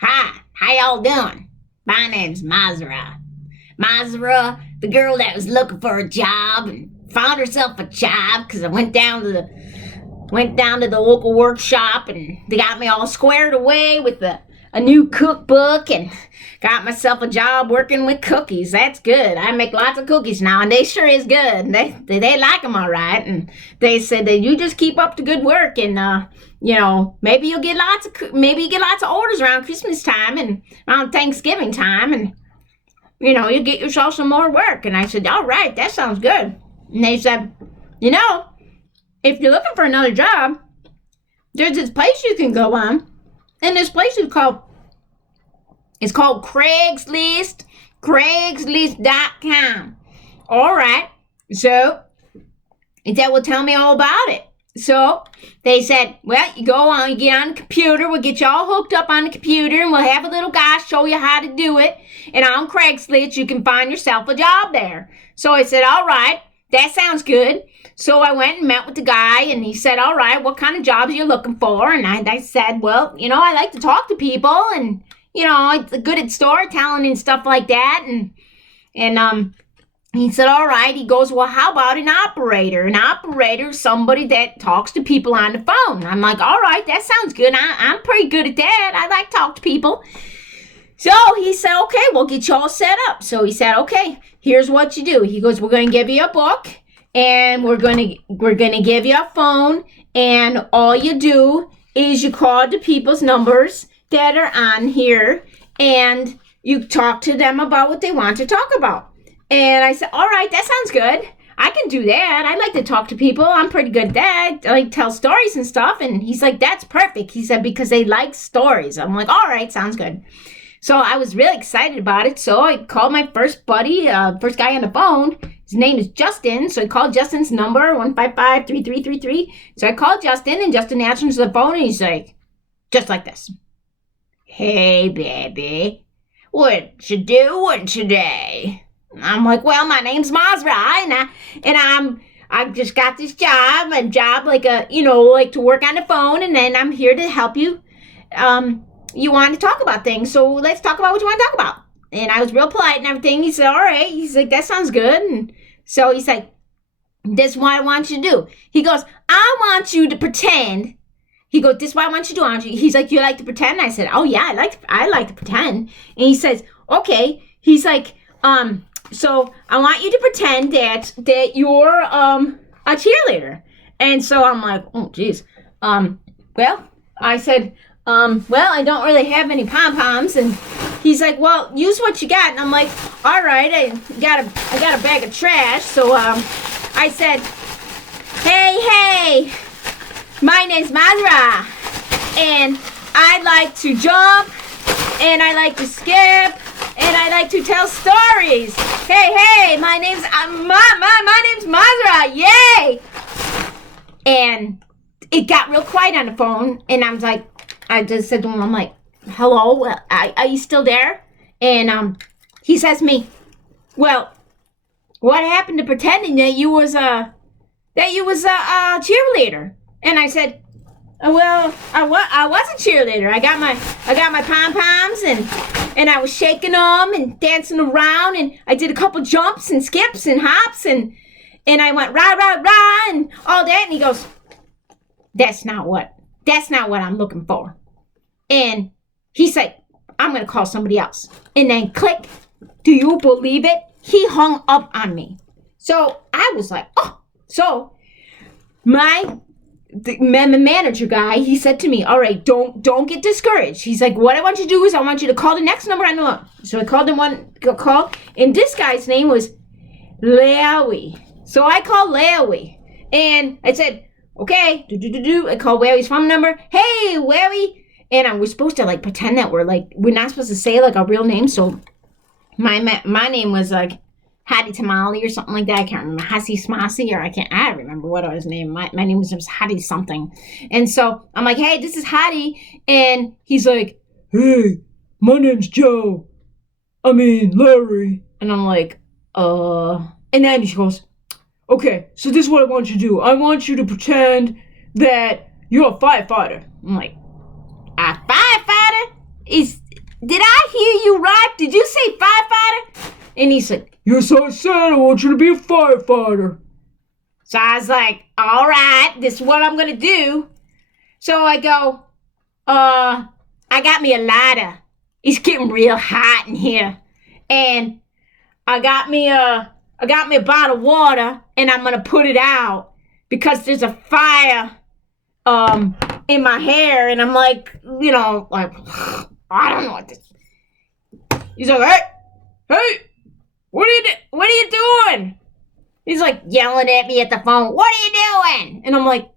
Hi, how y'all doing? My name's Mazara. Mazara, the girl that was looking for a job and found herself a job because I went down to the local workshop and they got me all squared away with a new cookbook and got myself a job working with cookies. That's good. I make lots of cookies now, and they sure is good. They like them all right, and they said that you just keep up the good work, and maybe you get lots of orders around Christmas time and around Thanksgiving time, and you get yourself some more work. And I said, all right, that sounds good. And they said, if you're looking for another job, there's this place you can go on. And this place is called Craigslist, Craigslist.com. All right. So that will tell me all about it. So they said, well, you go on, you get on the computer, we'll get you all hooked up on the computer, and we'll have a little guy show you how to do it. And on Craigslist, you can find yourself a job there. So I said, all right, that sounds good. So I went and met with the guy, and he said, all right, what kind of jobs are you looking for? And I said, well, I like to talk to people, and, I'm good at storytelling and stuff like that. And he said, all right. He goes, well, how about an operator? An operator is somebody that talks to people on the phone. I'm like, all right, that sounds good. I'm pretty good at that. I like to talk to people. So he said, okay, we'll get you all set up. So he said, okay, here's what you do. He goes, we're going to give you a book, and we're going to give you a phone, and all you do is you call the people's numbers that are on here, and you talk to them about what they want to talk about. And I said, all right, that sounds good. I can do that. I like to talk to people. I'm pretty good at that. I like tell stories and stuff. And he's like, that's perfect. He said, because they like stories. I'm like, all right, sounds good. So I was really excited about it. So I called my first buddy, first guy on the phone. His name is Justin. So I called Justin's number, 155-3333. So I called Justin, and Justin answers the phone, and he's like, just like this. Hey, baby, what you doing today? I'm like, well, my name's Mazara, and I just got this job, like like to work on the phone, and then I'm here to help you. You want to talk about things, so let's talk about what you want to talk about. And I was real polite and everything. He said, all right. He's like, that sounds good. And so he's like, this is what I want you to do. He goes, I want you to pretend. He goes, this is what I want you to do, Angie. He's like, you like to pretend? I said, oh yeah, I like to pretend. And he says, okay. He's like, so I want you to pretend that you're a cheerleader. And so I'm like, oh geez. Well, I said, well, I don't really have any pom-poms. And he's like, well, use what you got. And I'm like, all right, I got a bag of trash. So I said, hey, my name's Mazara, and I like to jump, and I like to skip, and I like to tell stories. Hey, my name's Mazara, yay! And it got real quiet on the phone, and I just said to him, I'm like, hello, are you still there? And he says to me, well, what happened to pretending that you was a cheerleader? And I said, well, I was a cheerleader. I got my pom-poms, and I was shaking them and dancing around, and I did a couple jumps and skips and hops, and I went rah, rah, rah, and all that. And he goes, that's not what I'm looking for. And he's like, I'm going to call somebody else. And then click, do you believe it? He hung up on me. So I was like, oh. So the manager guy, he said to me, all right, don't get discouraged. He's like, what I want you to do is I want you to call the next number on the line. So I called and this guy's name was Larry. So I called Larry, and I said, okay, I called Larry's phone number. Hey, Larry. And we're supposed to pretend that we're not supposed to say a real name. So my name was Hattie Tamale or something like that. I can't remember. Hassie Smassi, or I don't remember what his name. My name was just Hattie something. And so I'm like, hey, this is Hattie. And he's like, hey, my name's Joe. Larry. And I'm like, And then he goes, okay, so this is what I want you to do. I want you to pretend that you're a firefighter. I'm like, a firefighter? And he's like, yes, I said I want you to be a firefighter. So I was like, all right, this is what I'm going to do. So I go, I got me a lighter. It's getting real hot in here. And I got me a bottle of water, and I'm going to put it out because there's a fire in my hair. And I'm like, I don't know what this. He's like, hey, what are you doing? He's like yelling at me at the phone. What are you doing? And I'm like,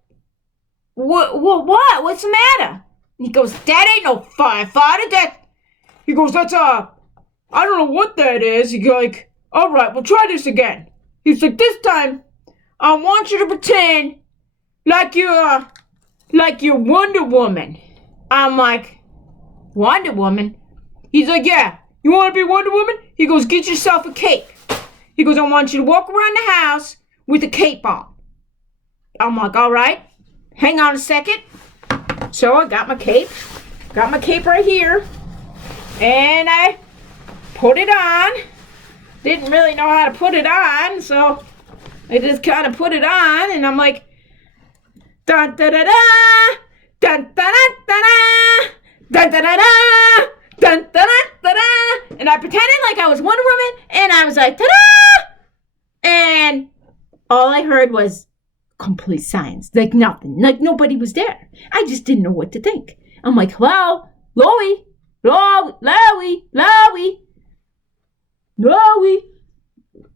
what? What's the matter? And he goes, that ain't no firefighter. He goes, that's I don't know what that is. He's like, all right, we'll try this again. He's like, this time, I want you to pretend like you're Wonder Woman. I'm like, Wonder Woman? He's like, yeah, you want to be Wonder Woman? He goes, get yourself a cape. He goes, I want you to walk around the house with a cape on. I'm like, all right, hang on a second. So I got my cape right here, and I put it on. Didn't really know how to put it on, so I just kind of put it on, and I'm like, dun da da da, dun da da da da, dun da da da, dun da da da da, and I pretended like I was Wonder Woman, and I was like, ta-da! And all I heard was complete silence, like nothing, like nobody was there. I just didn't know what to think. I'm like, hello, Loie,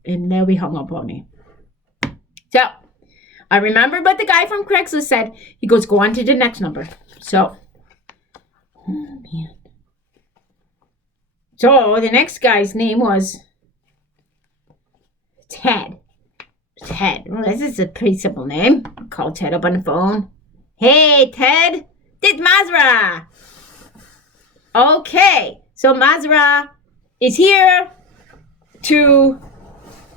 and Loie hung up on me. So I remembered what the guy from Craigslist said. He goes, go on to the next number. So, oh man. So the next guy's name was Ted. Well, this is a pretty simple name. I'll call Ted up on the phone. Hey, Ted, it's Mazara. Okay, so Mazara is here to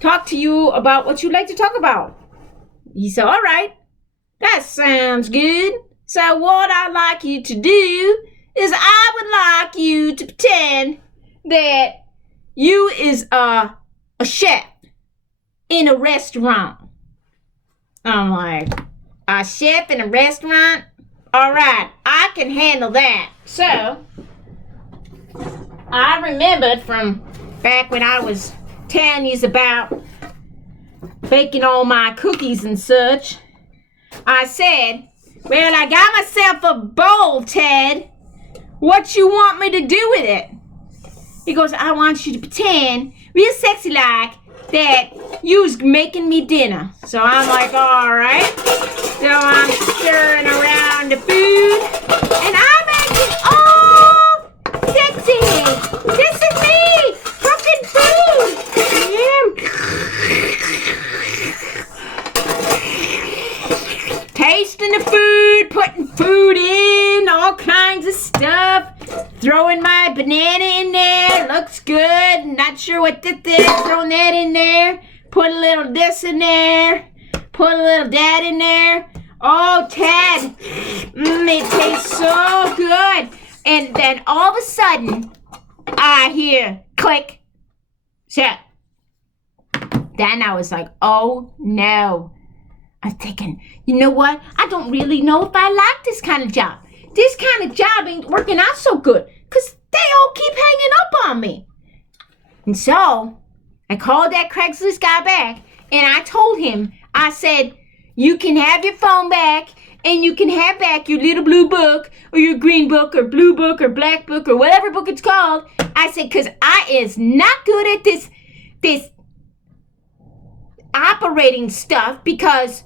talk to you about what you'd like to talk about. He said, all right, that sounds good. So what I'd like you to do is I would like you to pretend that you is a chef in a restaurant. I'm like, a chef in a restaurant? All right, I can handle that. So I remembered from back when I was 10 years about baking all my cookies and such. I said, well, I got myself a bowl, Ted. What you want me to do with it? He goes, I want you to pretend real sexy like that you's making me dinner. So I'm like, all right. So I'm stirring around the food, and I make it all sexy. This is me cooking food. Tasting the food, putting food in, all kinds of stuff. Throwing my banana in there, looks good. Not sure what this is. Throwing that in there. Put a little this in there. Put a little that in there. Oh, Ted, it tastes so good. And then all of a sudden, I hear click. Shut. Then I was like, oh no. I'm thinking, you know what? I don't really know if I like this kind of job. This kind of job ain't working out so good because they all keep hanging up on me. And so I called that Craigslist guy back, and I told him, I said, you can have your phone back, and you can have back your little blue book or your green book or blue book or black book or whatever book it's called. I said, because I is not good at this operating stuff, because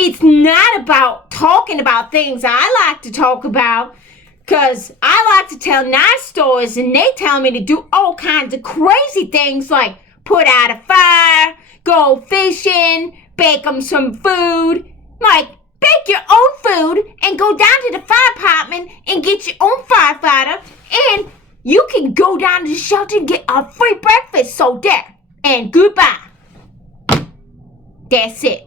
it's not about talking about things I like to talk about, because I like to tell nice stories, and they tell me to do all kinds of crazy things like put out a fire, go fishing, bake them some food. Like, bake your own food and go down to the fire department and get your own firefighter, and you can go down to the shelter and get a free breakfast. So there, and goodbye. That's it.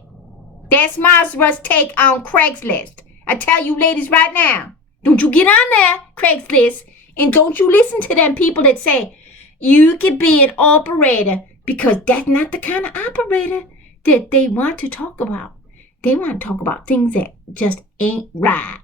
That's Mazara's take on Craigslist. I tell you ladies right now, don't you get on there, Craigslist, and don't you listen to them people that say, you could be an operator because that's not the kind of operator that they want to talk about. They want to talk about things that just ain't right.